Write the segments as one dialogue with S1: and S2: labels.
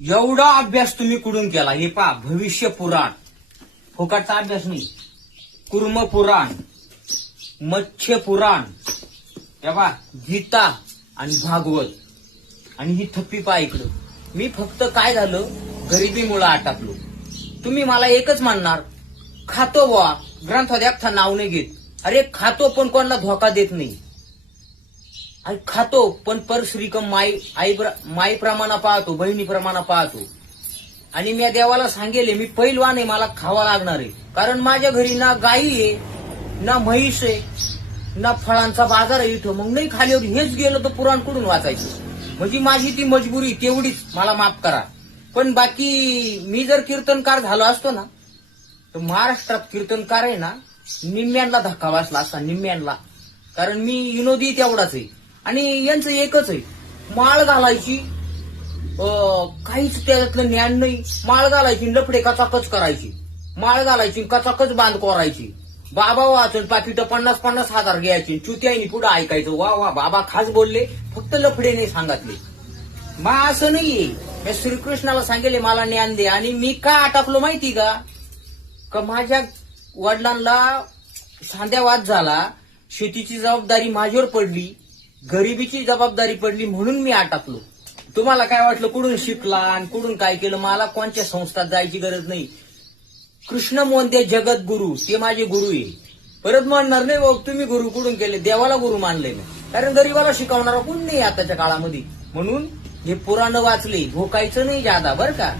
S1: एवढा अभ्यास तुम्ही कुठून केला? हे पा भविष्य पुराण. फुकटचा अभ्यास नाही. कुर्म पुराण मत्स्य पुराण हे पा गीता आणि भागवत. आणि ही थप्पी पा इकडं. मी फक्त काय झालं? गरिबीमुळं आटापलो. तुम्ही मला एकच मानणार खातो वा ग्रंथात नाव नाही घेत. अरे खातो पण कोणाला धोका देत नाही. आणि खातो पण पर श्रीकम माई आई माई प्रमाणा पाहतो बहिणी प्रमाणा पाहतो. आणि मी देवाला सांगेले मी पैलवान आहे मला खावा लागणार आहे. कारण माझ्या घरी ना गाई आहे ना म्हैस आहे ना फळांचा बाजार आहे इथं. मग नाही खाली हेच गेलं तर पुराण कुठून वाचायचं? म्हणजे माझी ती मजबुरी तेवढीच मला माफ करा. पण बाकी मी जर कीर्तनकार झालो असतो ना तर महाराष्ट्रात कीर्तनकार आहे ना निम्म्यांना धक्का बसला असता निम्म्यांना. कारण मी विनोदी तेवढाच आहे. आणि यांचं एकच आहे. माळ घालायची काहीच त्याच्यातलं ज्ञान नाही. माळ घालायची लफडे कचाकच करायची. माळ घालायची कचाकच बांध करायची. बाबा वाचून पाकिट पन्नास पन्नास हजार घ्यायची चुत्यानी पुढे ऐकायचं. वा वा बाबा खास बोलले फक्त लफडे नाही सांगितले. मा असं नाहीये. मी श्रीकृष्णाला सांगेले मला ज्ञान दे. आणि मी का आटापलो माहिती का? का माझ्या वडिलांना सांध्यावाद झाला शेतीची जबाबदारी माझ्यावर पडली गरिबीची जबाबदारी पडली म्हणून मी आटापलो तुम्हाला काय वाटलं कुठून शिकला आणि कुठून काय केलं? मला कोणत्या संस्थात जायची गरज नाही. कृष्ण मोंदे जगत गुरु ते माझे गुरु आहे. परत म्हणणार नाही भाऊ तुम्ही गुरु कुठून केले? देवाला गुरु मानले ना कारण गरीबाला शिकवणारा कोण नाही आताच्या काळामध्ये? म्हणून हे पुराण वाचले. भोकायचं नाही जादा बर का?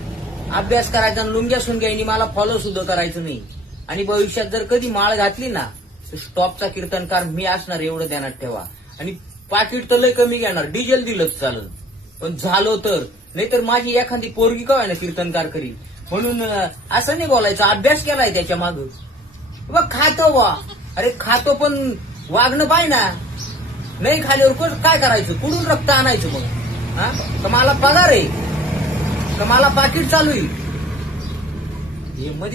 S1: अभ्यास करायचा आणि लुंग्या सुंग्यानी मला फॉलो सुद्धा करायचं नाही. आणि भविष्यात जर कधी माळ घातली ना तर स्टॉपचा कीर्तनकार मी असणार एवढं ध्यानात ठेवा. आणि पाकिट तर लय कमी घेणार. डिझेल दिलंच चालत पण झालो तर. नाहीतर माझी एखादी पोरगी का ना कीर्तनकार करी म्हणून असं नाही बोलायचं. अभ्यास केलाय त्याच्या माग. बघ खातो वा अरे खातो पण वागणं पाय ना. नाही खालीवर काय करायचं? कुठून रक्त आणायचं मग? हा? तर मला पगार आहे. तर मला पाकिट चालू आहे. हे मध्ये